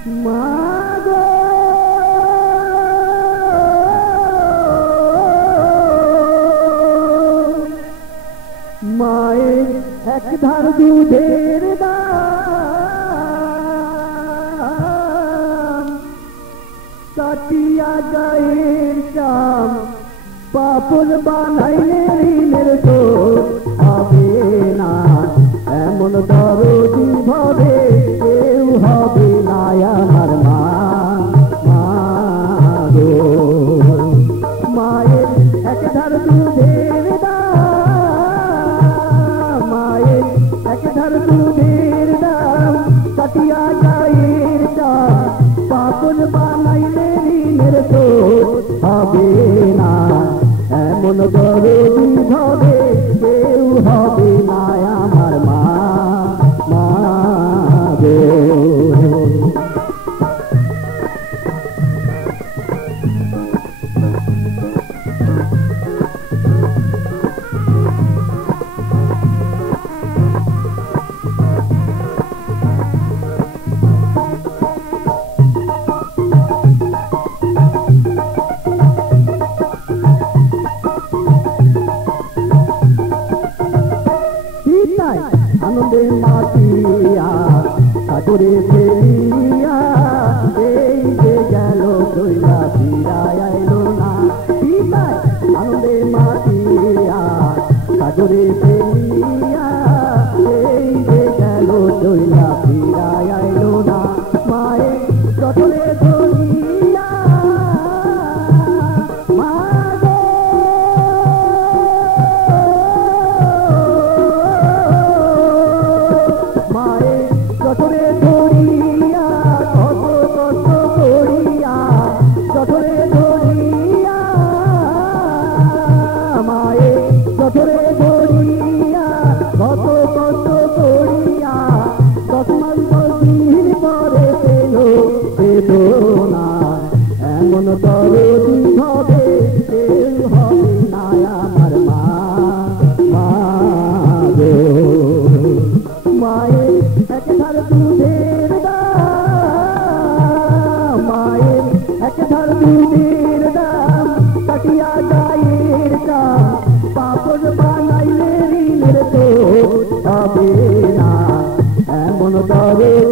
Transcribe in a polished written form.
মাগো মায়ের এক ধার দুধের দাম কাটিয়া গায়ের চাম পাপন বানাইলে ঋণের শোধ হবে না এমন দরদি ভাবে কেউ হবে না আমার মা গো মায়ের এক ধার দুধের দাম মায়ের এক ধার দুধের দাম কাটিয়া গায়ের চাম পাপন বানাইলে ঋণের শোধ হবে না এমন দরদি ভাবে কেউ হবে না আমার মা গো আনন্দে মাতিয়া সাগরে ফেলিয়া এই যে গেল দইলা ফিরায় আইলো না আনন্দে মাতিয়া সাগরে ফেলিয়া এই যে গেল দইলা ফিরায় আইলো না মায়ের চটরে ধরিয়া চটরে ধরিয়া কত কষ্ট করিয়া চটরে ধরিয়া মায়ে চটরে ধরিয়া কত কষ্ট করিয়া 10 মাস 10 দিন পরে পেল বেদনা এমন দরদি হবে কেউ হবে না আমার মা গো মায়ের এক ধার দুধের দাম মায়ের এক ধার দুধের দাম কাটিয়া গায়ের চাম পাপন বানাইলে ঋণের শোধ হবে না এমন দরদি